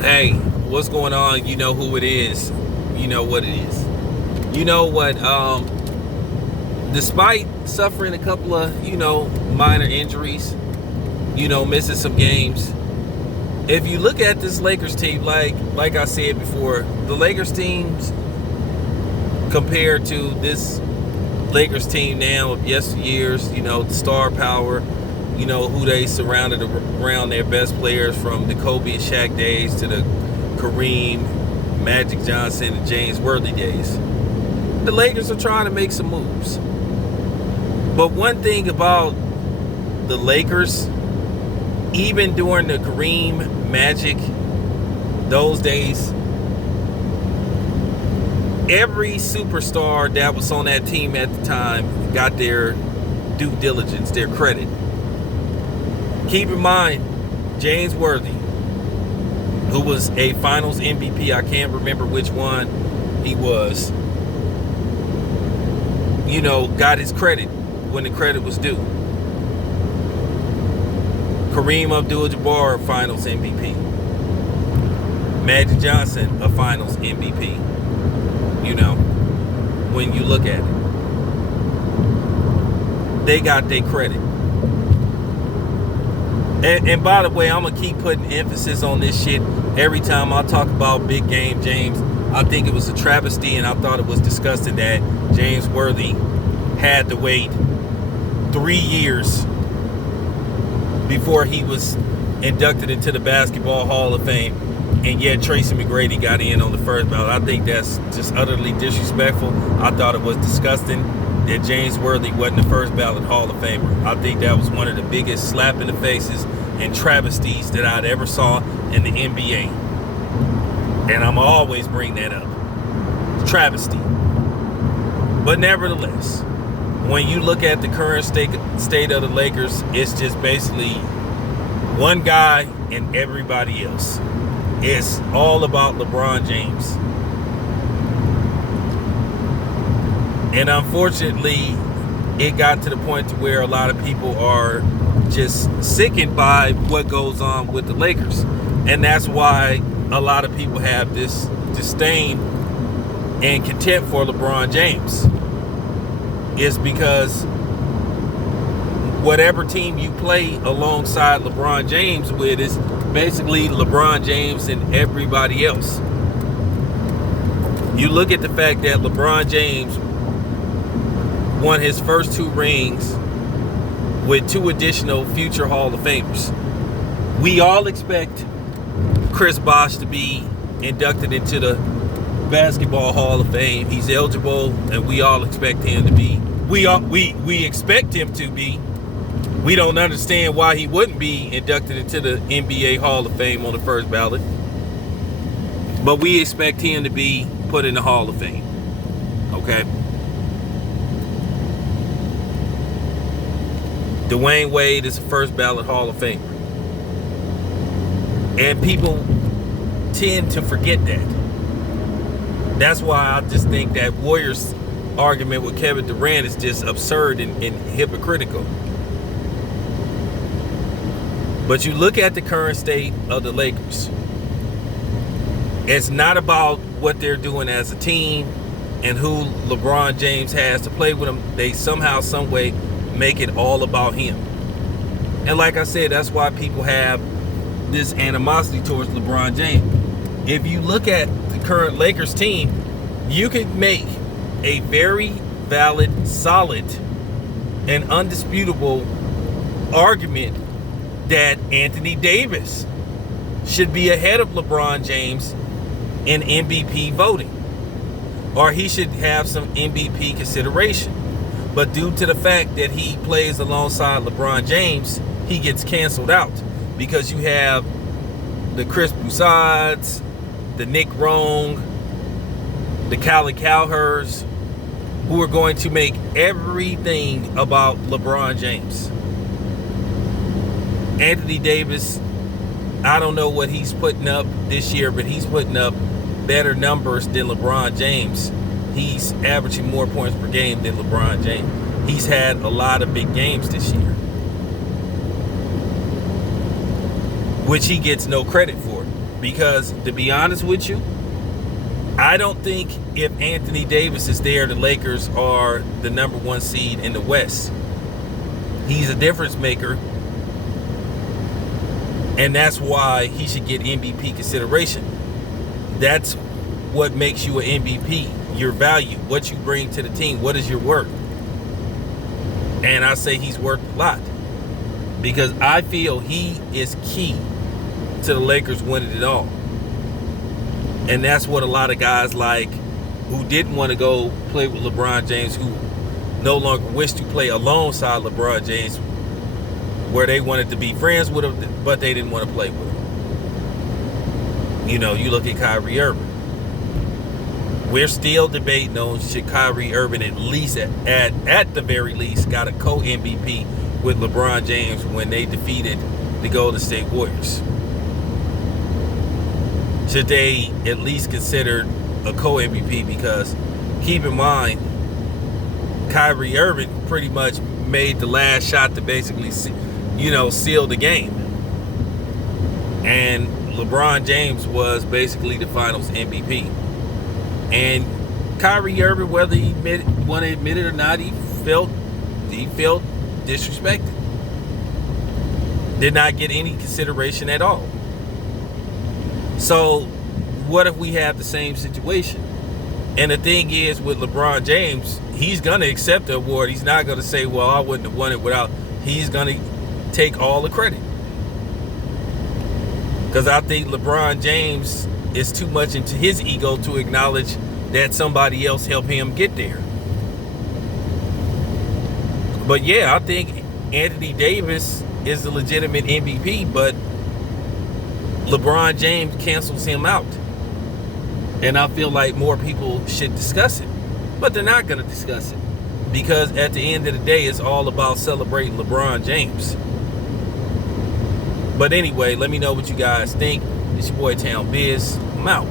Hey, what's going on? You know who it is. You know what it is. You know what? Despite suffering a couple of, minor injuries, missing some games. If you look at this Lakers team, like I said before, the Lakers teams compared to this Lakers team now of yesteryears, the star power, who they surrounded around their best players from the Kobe and Shaq days to the Kareem, Magic Johnson, and James Worthy days. The Lakers are trying to make some moves. But one thing about the Lakers, even during the Kareem, Magic, those days, every superstar that was on that team at the time got their due diligence, their credit. Keep in mind, James Worthy, who was a Finals MVP, I can't remember which one he was, got his credit when the credit was due. Kareem Abdul-Jabbar, Finals MVP. Magic Johnson, a Finals MVP. When you look at it, they got their credit. And by the way, I'm going to keep putting emphasis on this shit every time I talk about Big Game James. I think it was a travesty, and I thought it was disgusting that James Worthy had to wait 3 years before he was inducted into the Basketball Hall of Fame, and yet Tracy McGrady got in on the first ballot. I think that's just utterly disrespectful. I thought it was disgusting that James Worthy wasn't the first ballot Hall of Famer. I think that was one of the biggest slap in the faces and travesties that I'd ever saw in the NBA. And I'm always bring that up. Travesty. But nevertheless, when you look at the current state of the Lakers, it's just basically one guy and everybody else. It's all about LeBron James. And unfortunately, it got to the point to where a lot of people are just sickened by what goes on with the Lakers. And that's why a lot of people have this disdain and contempt for LeBron James. Is because whatever team you play alongside LeBron James with is basically LeBron James and everybody else. You look at the fact that LeBron James won his first 2 rings with 2 additional future Hall of Famers. We all expect Chris Bosh to be inducted into the Basketball Hall of Fame. He's eligible, and we all expect him to be. We expect him to be. We don't understand why he wouldn't be inducted into the NBA Hall of Fame on the first ballot. But we expect him to be put in the Hall of Fame. Okay? Dwayne Wade is a first ballot Hall of Famer. And people tend to forget that. That's why I just think that Warriors argument with Kevin Durant is just absurd and hypocritical. But you look at the current state of the Lakers. It's not about what they're doing as a team and who LeBron James has to play with them. They somehow, some way make it all about him. And like I said, that's why people have this animosity towards LeBron James. If you look at the current Lakers team, you can make a very valid, solid, and undisputable argument that Anthony Davis should be ahead of LeBron James in MVP voting, or he should have some MVP consideration. But due to the fact that he plays alongside LeBron James, he gets canceled out because you have the Chris Broussards, the Nick Rong, the Colin Cowherds, who are going to make everything about LeBron James. Anthony Davis, I don't know what he's putting up this year, but he's putting up better numbers than LeBron James. He's averaging more points per game than LeBron James. He's had a lot of big games this year, which he gets no credit for. Because to be honest with you, I don't think if Anthony Davis is there, the Lakers are the #1 seed in the West. He's a difference maker. And that's why he should get MVP consideration. That's what makes you an MVP. Your value, what you bring to the team, what is your worth. And I say he's worth a lot. Because I feel he is key to the Lakers winning it all. And that's what a lot of guys like who didn't want to go play with LeBron James, who no longer wish to play alongside LeBron James, where they wanted to be friends with him, but they didn't want to play with him. You know, you look at Kyrie Irving. We're still debating on should Kyrie Irving at least, at the very least, got a co-MVP with LeBron James when they defeated the Golden State Warriors. Should they at least consider a co-MVP? Because keep in mind, Kyrie Irving pretty much made the last shot to basically, seal the game. And LeBron James was basically the Finals MVP. And Kyrie Irving, whether he want to admit it or not, he felt disrespected. Did not get any consideration at all. So what if we have the same situation? And the thing is, with LeBron James, he's going to accept the award. He's not going to say, well, I wouldn't have won it without. He's going to take all the credit. Because I think LeBron James is too much into his ego to acknowledge that somebody else helped him get there. But yeah, I think Anthony Davis is the legitimate MVP, but LeBron James cancels him out. And I feel like more people should discuss it. But they're not going to discuss it. Because at the end of the day, it's all about celebrating LeBron James. But anyway, let me know what you guys think. It's your boy Town Biz. I'm out.